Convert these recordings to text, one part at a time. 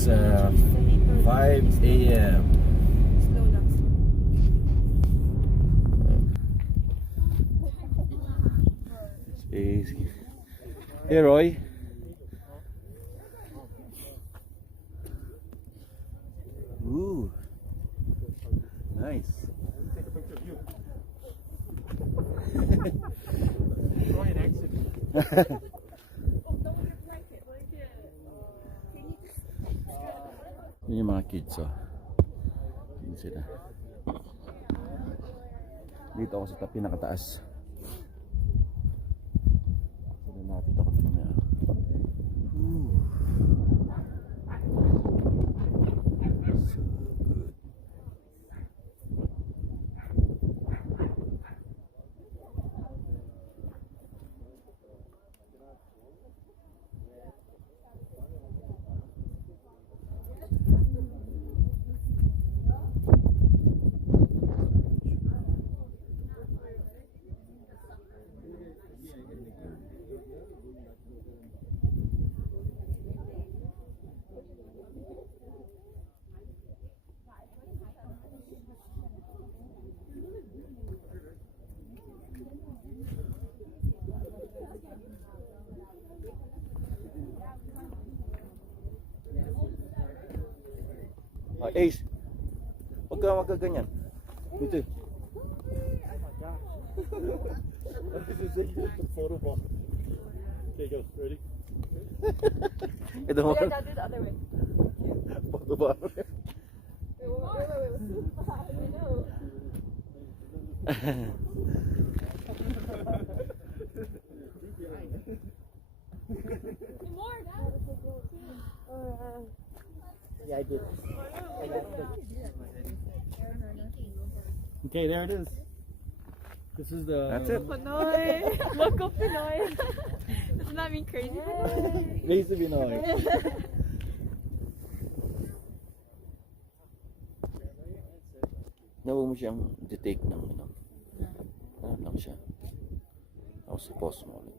It's 5 a.m. Slow lang. Hey Roy. Ooh, nice. Take a picture of you. Try an exit. Yun yung mga kids, oh. Yun sila. Dito ako sa pinakataas. So, nalapit ako dito na. Ooh. So good. Ace, wag ka ganyan. Dito. Photo bomb. Okay, go. Ready? Ito mo. Yeah, do the other way. Photo ba? Wait. More, Dad. Yeah, I did. Okay, there it is. This is the That's it. Pinoy. Local Pinoy. Doesn't that mean crazy Pinoy? Lazy Pinoy. Huwag mo siyang detake ng ano. Ano lang siya. Tapos i-pause mo ulit.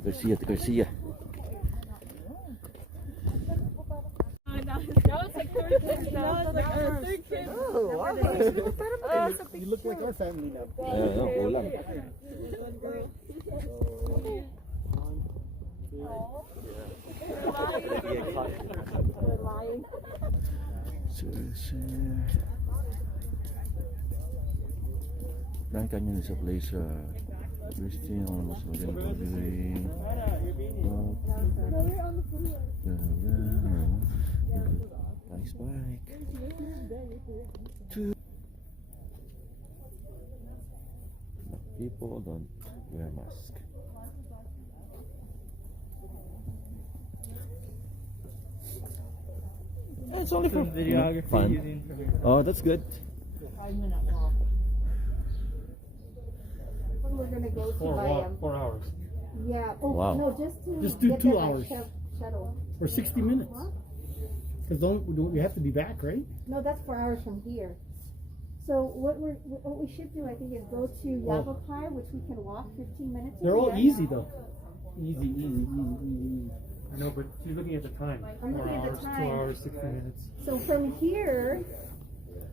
Garcia, Garcia. Oh, wow. You look like our family now. Kulang. Dan kanya sa place Christine almost doing nice bike. People don't wear mask. It's only for Videography fun. using. Oh, that's good. 5-minute walk. When we're gonna go to 4 hours. yeah. Oh Wow. no, just to Just do get 2 there by hours. shuttle. Or 60 minutes. Because don't we have to be back, right? No, that's 4 hours from here. So what we should do, I think, is go to Yavapai, which we can walk 15 minutes. They're all here. easy though. Easy. I know, but she's looking at the time. I'm looking at the 4 hours, time. 2 hours, 60 minutes. So from here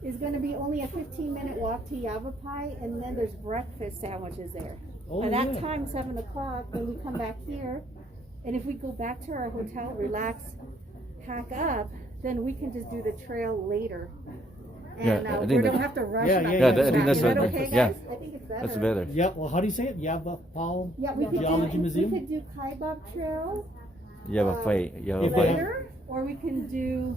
is going to be only a 15-minute walk to Yavapai, and then there's breakfast sandwiches there. Oh, By that yeah. time, 7 o'clock, when we come back here, and if we go back to our hotel, relax, pack up, then we can just do the trail later. Yeah, And I we think don't that- have to rush. Yeah, back yeah, to yeah, the I think track. that's Is that what- okay, yeah. guys? I think it's better. That's better. Yeah. Well, how do you say it? Yavapai. Yeah, we could Geology do, Museum? We could do Kaibab Trail You have a fight. You have a If they fight. later, or we can do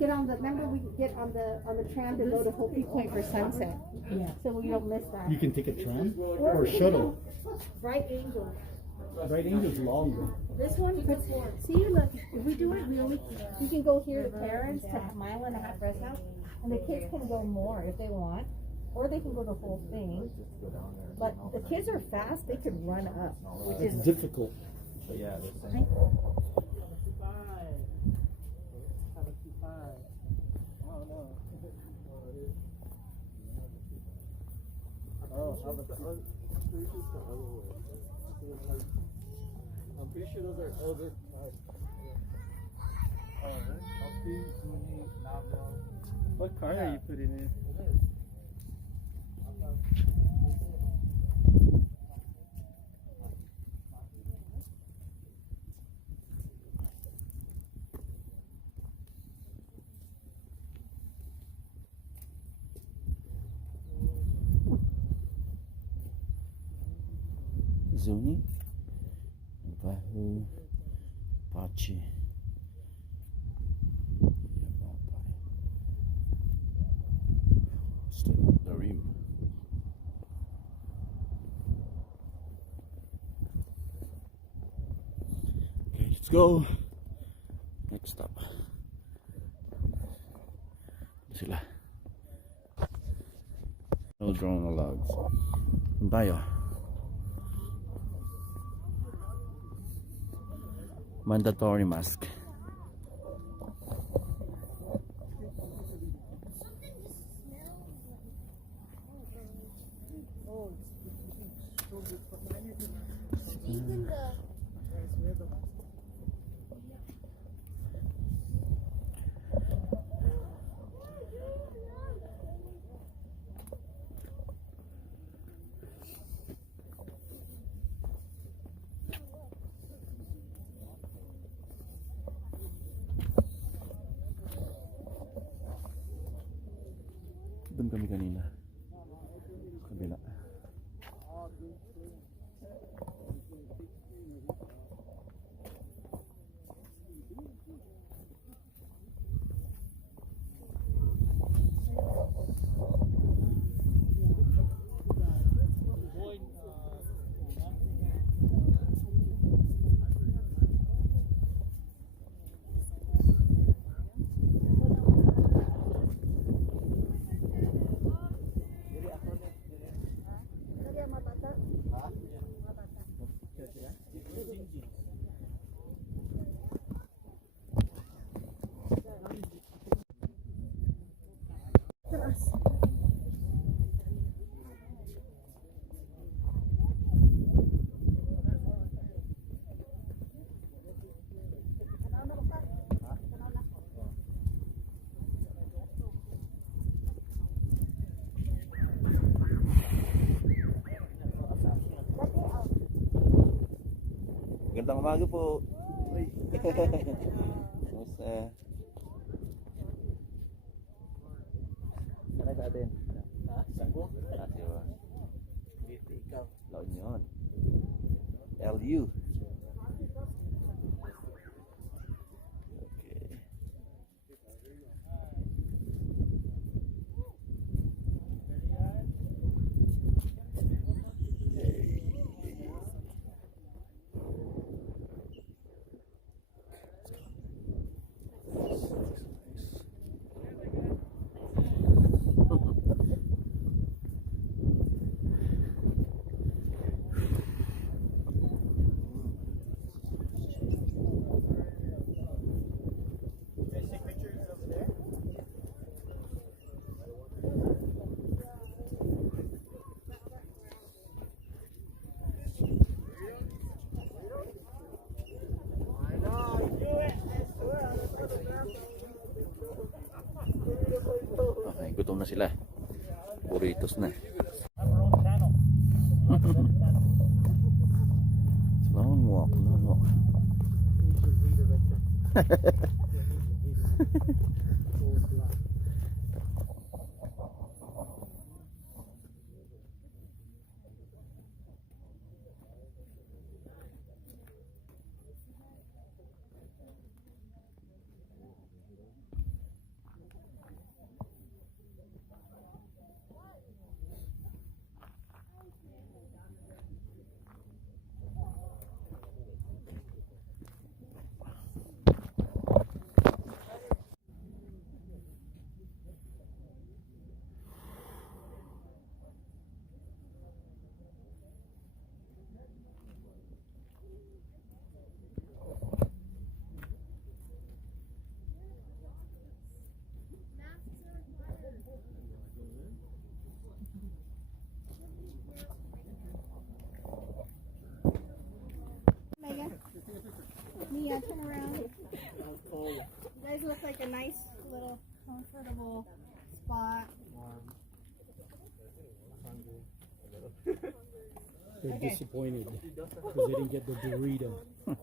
get on the. Remember, we could get on the tram to go to Hopi Point for sunset. Yeah. So we don't miss that. You can take a tram or we can shuttle. do Bright Angel. Right, Angel's longer. This one, but see, look, if we do it, we can go here to Parents to Mile and a Half Rest House, and the kids can go more if they want, or they can go the whole thing. But the kids are fast; they could run up, which It's is difficult. I'm pretty sure those are older. What car are you putting in? Zuni, Vahu, Pachi. Still the rim. Okay, let's go. Next stop. Sila. No drone logs. Tayo. Mandatory mask. Doon kami kanina. Kabila. Magandang umaga po. Kamusta? Ano ka din? Sanggo? Diba? Ikaw. La Union. LU. Okay. Okay, gutom na sila. Burritos na. Long walk, long walk. Megan, Mia, turn around. You guys look like a nice little comfortable spot. They're Okay. disappointed because they didn't get the burrito. Can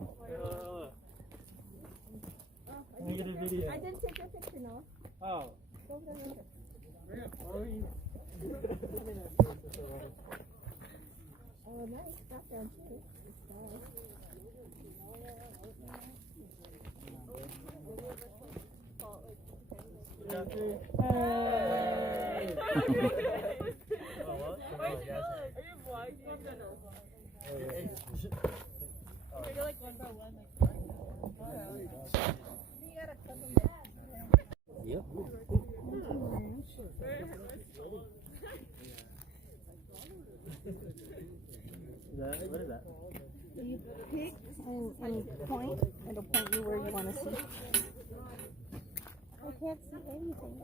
I get a video? I didn't take your picture, no. Oh. Go for the picture. Oh, nice background too. Yep. What is that? You pick and point. It'll point you where you want to see. I can't see anything.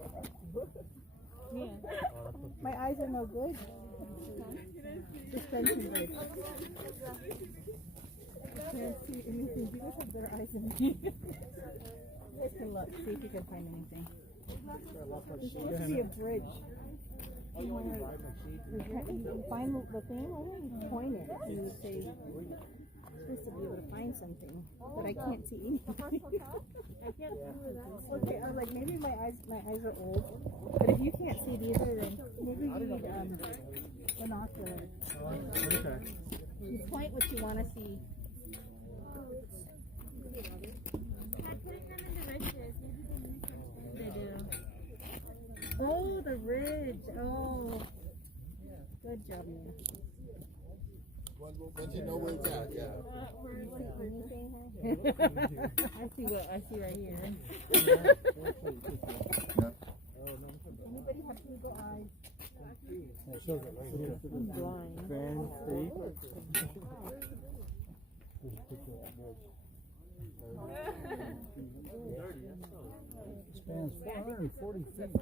Yeah. My eyes are no good. Suspension bridge. I can't see anything. You guys have better eyes than me. You guys can look, see if you can find anything. There's supposed to be a bridge. You find the thing, you point it, and you say, you're supposed to be able to find something, but I can't see anything. Okay, I was like, maybe my eyes are old, but if you can't see it either, then maybe you need binoculars. Okay. You point what you want to see. They do. Oh, the ridge. Oh, good job, Mia. Once you know where it's at, yeah. I see right here. Anybody have eagle eyes? I'm blind. Grand State. Spans 440 feet.